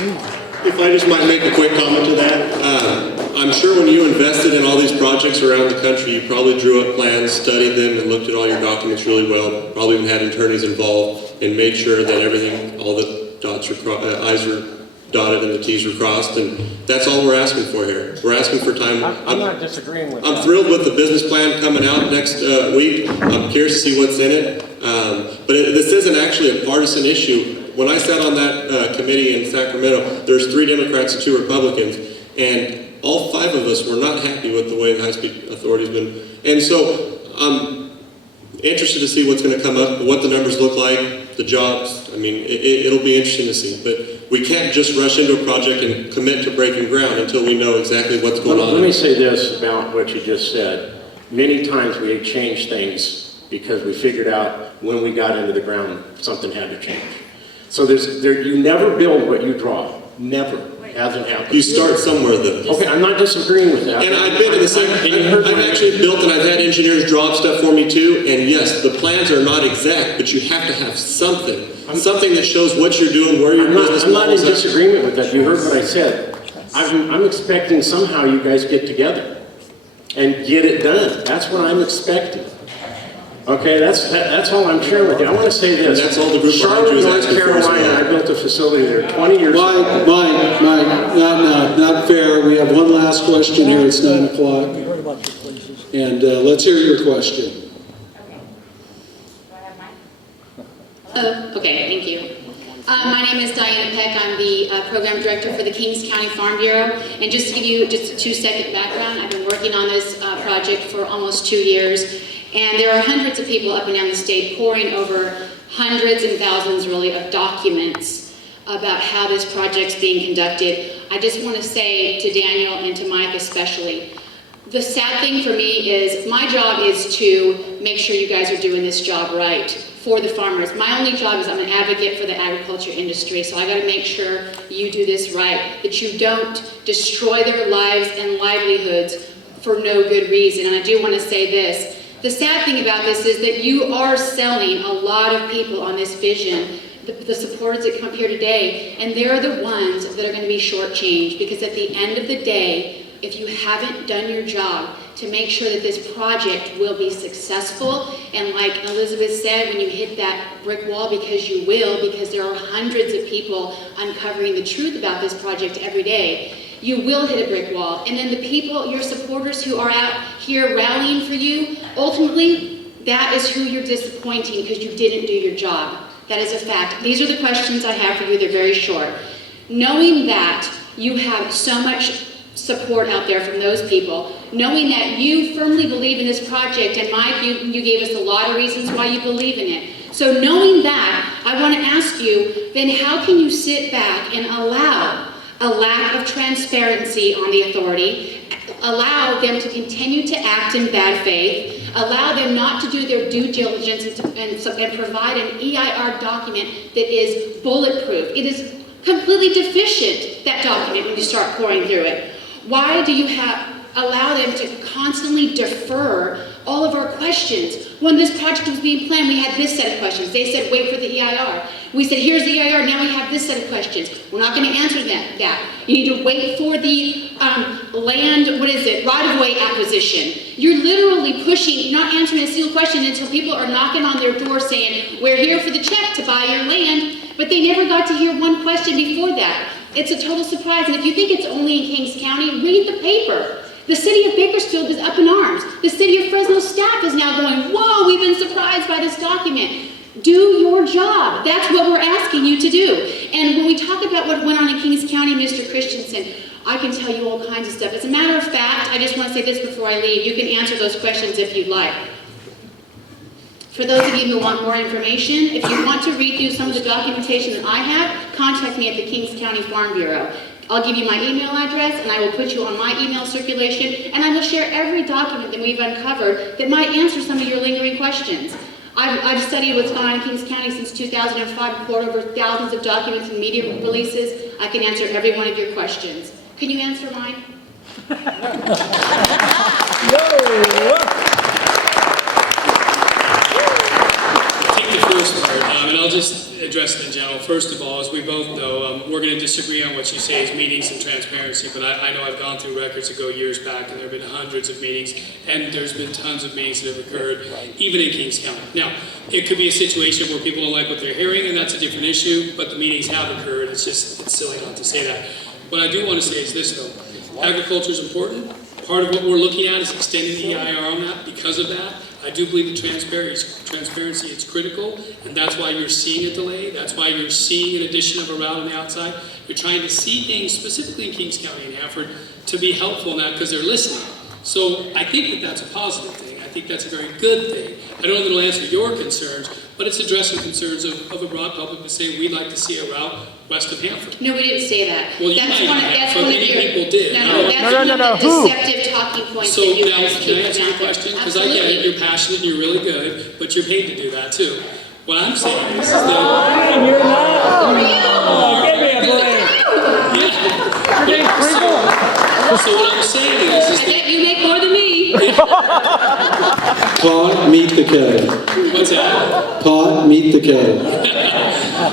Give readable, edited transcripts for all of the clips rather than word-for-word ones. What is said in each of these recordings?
If I just might make a quick comment to that, I'm sure when you invested in all these projects around the country, you probably drew up plans, studied them, and looked at all your documents really well. Probably even had attorneys involved and made sure that everything, all the I's are dotted and the T's were crossed, and that's all we're asking for here. We're asking for time. I'm not disagreeing with that. I'm thrilled with the business plan coming out next week. I'm curious to see what's in it. But this isn't actually a partisan issue. When I sat on that committee in Sacramento, there's 3 Democrats and 2 Republicans, and all 5 of us were not happy with the way the high-speed authority's been. And so I'm interested to see what's going to come up, what the numbers look like, the jobs. I mean, it'll be interesting to see. But we can't just rush into a project and commit to breaking ground until we know exactly what's going on. Let me say this about what you just said. Many times we have changed things because we figured out when we got into the ground something had to change. So you never build what you draw. Never. Hasn't happened. You start somewhere though. Okay, I'm not disagreeing with that. And I've been in the same, I've actually built and I've had engineers draw up stuff for me too, and yes, the plans are not exact, but you have to have something. Something that shows what you're doing, where your business I'm not in model is. disagreement with that. You heard what I said. I'm expecting somehow you guys get together and get it done. That's what I'm expecting. Okay, that's all I'm sharing with you. I want to say this. And that's all the group Charlotte, is North asking for as Carolina, well. I built a facility there 20 years ago. Mike, not fair. We have one last question here. It's 9 o'clock. And let's hear your question. Okay, thank you. My name is Diana Peck. I'm the program director for the Kings County Farm Bureau. And just to give you just a 2-second background, I've been working on this project for almost 2 years. And there are hundreds of people up and down the state pouring over hundreds and thousands, really, of documents about how this project's being conducted. I just want to say to Daniel and to Mike especially, the sad thing for me is my job is to make sure you guys are doing this job right for the farmers. My only job is I'm an advocate for the agriculture industry, so I got to make sure you do this right, that you don't destroy their lives and livelihoods for no good reason. And I do want to say this. The sad thing about this is that you are selling a lot of people on this vision, the supporters that come here today, and they're the ones that are going to be shortchanged, because at the end of the day, if you haven't done your job to make sure that this project will be successful, and like Elizabeth said, when you hit that brick wall, because you will, because there are hundreds of people uncovering the truth about this project every day, you will hit a brick wall. And then the people, your supporters who are out here rallying for you, ultimately, that is who you're disappointing because you didn't do your job. That is a fact. These are the questions I have for you. They're very short. Knowing that you have so much support out there from those people, knowing that you firmly believe in this project, and Mike, you gave us a lot of reasons why you believe in it. So knowing that, I want to ask you, then how can you sit back and allow a lack of transparency on the authority, allow them to continue to act in bad faith, allow them not to do their due diligence and provide an EIR document that is bulletproof? It is completely deficient, that document, when you start pouring through it. Why do you allow them to constantly defer all of our questions? When this project was being planned, we had this set of questions. They said, wait for the EIR. We said, here's the EIR, now we have this set of questions. We're not going to answer that. You need to wait for the right-of-way acquisition. You're literally pushing, not answering a single question until people are knocking on their door saying, we're here for the check to buy your land, but they never got to hear one question before that. It's a total surprise, and if you think it's only in Kings County, read the paper. The city of Bakersfield is up in arms. The city of Fresno staff is now going, whoa, we've been surprised by this document. Do your job. That's what we're asking you to do. And when we talk about what went on in Kings County, Mr. Christensen, I can tell you all kinds of stuff. As a matter of fact, I just want to say this before I leave. You can answer those questions if you'd like. For those of you who want more information, if you want to read through some of the documentation that I have, contact me at the Kings County Farm Bureau. I'll give you my email address, and I will put you on my email circulation, and I will share every document that we've uncovered that might answer some of your lingering questions. I've studied what's gone on in Kings County since 2005, poured over thousands of documents and media releases. I can answer every one of your questions. Can you answer mine? Take the first part, and I'll just address it in general. First of all, as we both know, we're going to disagree on what you say is meetings and transparency, but I know I've gone through records that go years back, and there have been hundreds of meetings, and there's been tons of meetings that have occurred, even in Kings County. Now, it could be a situation where people don't like what they're hearing, and that's a different issue, but the meetings have occurred. It's silly not to say that. What I do want to say is this, though. Agriculture is important. Part of what we're looking at is extending the EIR on that. Because of that, I do believe that transparency is critical, and that's why you're seeing a delay. That's why you're seeing an addition of a route on the outside. You're trying to see things, specifically in Kings County and Hanford, to be helpful in that because they're listening. So I think that that's a positive thing. I think that's a very good thing. I don't know that it'll answer your concerns, but it's addressing concerns of a broad public to say we'd like to see a route west of Hanford. No, we didn't say that. Well, you That's might one of- have, that's but one of many your- people did. That's one of the deceptive talking points So that you now, guys can I keep answer your out there. question? Because I get it, Absolutely. you're passionate and you're really good, but you're paid to do that too. What I'm saying is that, And you're not. Oh, give me a break. so what I'm saying is I bet you make more than me. Pot, meet the kettle. what's that? Pot, meet the kettle.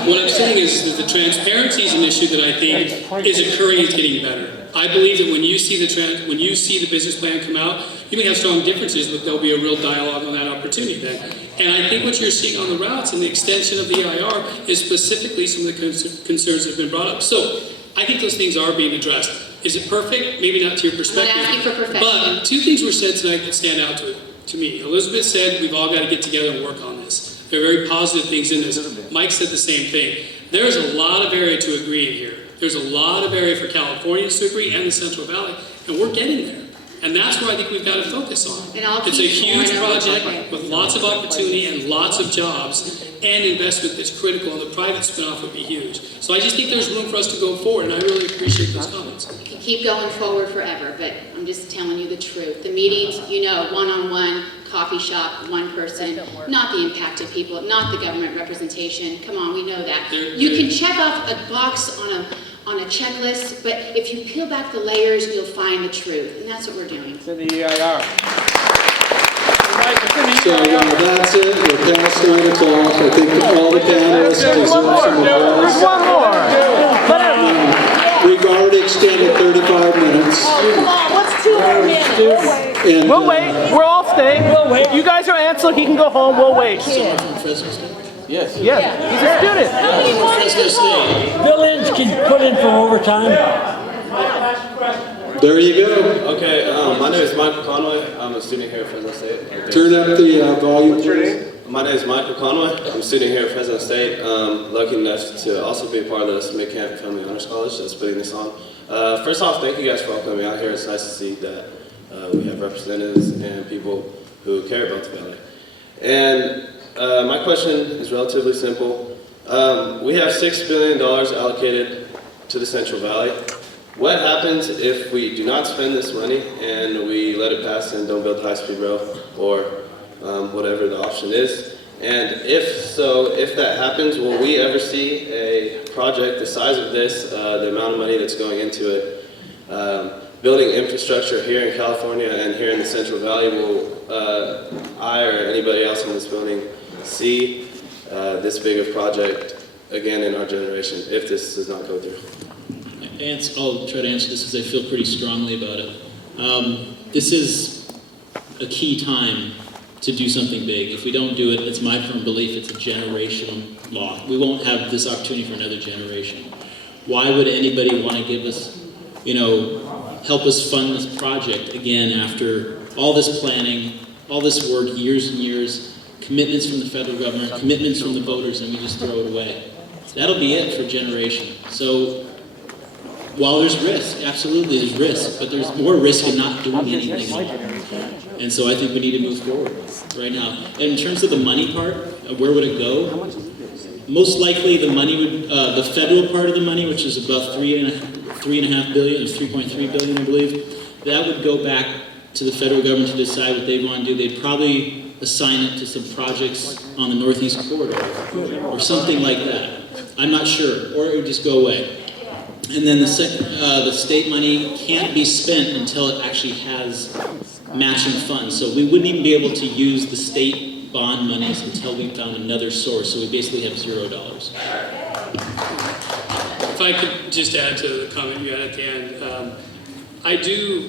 What I'm saying is that the transparency is an issue that I think is occurring, is getting better. I believe that when you see the business plan come out, you may have strong differences, but there'll be a real dialogue on that opportunity then. And I think what you're seeing on the routes and the extension of the EIR is specifically some of the concerns that have been brought up. So I think those things are being addressed. Is it perfect? Maybe not to your perspective. I'm not asking for perfection. But two things were said tonight that stand out to me. Elizabeth said we've all got to get together and work on this. There are very positive things in this. Mike said the same thing. There's a lot of area to agree in here. There's a lot of area for Californians to agree and the Central Valley, and we're getting there. And that's where I think we've got to focus on. And I'll It's a keep huge going over project it. with lots of opportunity and lots of jobs and investment that's critical, and the private spinoff would be huge. So I just think there's room for us to go forward, and I really appreciate those comments. You can keep going forward forever, but I'm just telling you the truth. The meetings, one-on-one, coffee shop, one person, not the impacted people, not the government representation. Come on, we know that. You can check off a box on a checklist, but if you peel back the layers, you'll find the truth, and that's what we're doing. It's in the EIR. So that's it. We're past 9 o'clock. I think all the panelists deserve some applause. One more. We've already extended 35 minutes. Come on, what's 2 more minutes? And, We'll wait. We'll all stay. We'll wait. You guys are Ansel. He can go home. We'll wait. Yes. Yeah, he's a student. How many more do you want? Villines can put in for overtime. There you go. Okay, my name is Michael Conway. I'm a student here at Fresno State. Turn up the volume. What's your name? My name is Michael Conway. I'm a student here at Fresno State. Lucky enough to also be a part of the Mid-Camp Family Honors College that's putting this on. First off, thank you guys for all coming out here. It's nice to see that we have representatives and people who care about the valley. And my question is relatively simple. We have $6 billion allocated to the Central Valley. What happens if we do not spend this money and we let it pass and don't build the high-speed rail or whatever the option is? And if that happens, will we ever see a project the size of this, the amount of money that's going into it, building infrastructure here in California and here in the Central Valley? Will I or anybody else in this building see this big of project again in our generation if this does not go through? I'll try to answer this because I feel pretty strongly about it. This is a key time to do something big. If we don't do it, it's my firm belief it's a generational law. We won't have this opportunity for another generation. Why would anybody want to give us, help us fund this project again after all this planning, all this work, years and years, commitments from the federal government, commitments from the voters, and we just throw it away? That'll be it for a generation. So while there's risk, absolutely there's risk, but there's more risk in not doing anything at all. And so I think we need to move forward right now. And in terms of the money part, where would it go? Most likely the money would, the federal part of the money, which is about $3.5 billion, or $3.3 billion, I believe, that would go back to the federal government to decide what they want to do. They'd probably assign it to some projects on the Northeast Corridor or something like that. I'm not sure, or it would just go away. And then the state money can't be spent until it actually has matching funds. So we wouldn't even be able to use the state bond monies until we found another source, so we basically have $0. If I could just add to the comment you had at the end, I do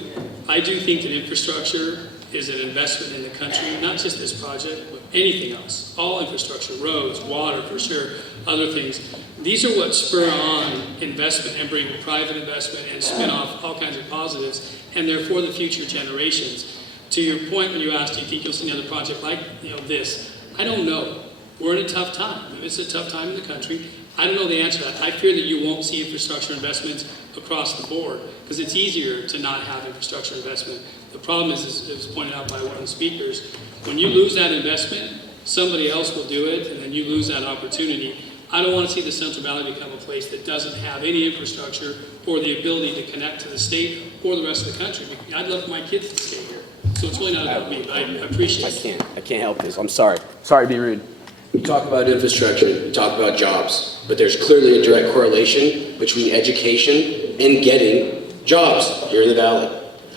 think that infrastructure is an investment in the country, not just this project, but anything else. All infrastructure, roads, water, for sure, other things. These are what spur on investment and bring private investment and spin off all kinds of positives, and they're for the future generations. To your point when you asked, do you think you'll see another project like this? I don't know. We're in a tough time. It's a tough time in the country. I don't know the answer to that. I fear that you won't see infrastructure investments across the board because it's easier to not have infrastructure investment. The problem is, as was pointed out by one of the speakers, when you lose that investment, somebody else will do it, and then you lose that opportunity. I don't want to see the Central Valley become a place that doesn't have any infrastructure or the ability to connect to the state or the rest of the country. I'd love for my kids to stay here. So it's really not about me, but I appreciate it. I can't help this. I'm sorry. Sorry to be rude. You talk about infrastructure, you talk about jobs, but there's clearly a direct correlation between education and getting jobs here in the Valley.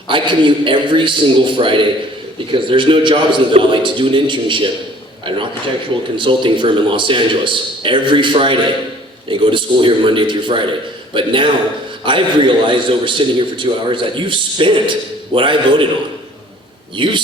I commute every single Friday because there's no jobs in the Valley to do an internship at an architectural consulting firm in Los Angeles every Friday and go to school here Monday through Friday. But now I've realized over sitting here for 2 hours that you've spent what I voted on. You've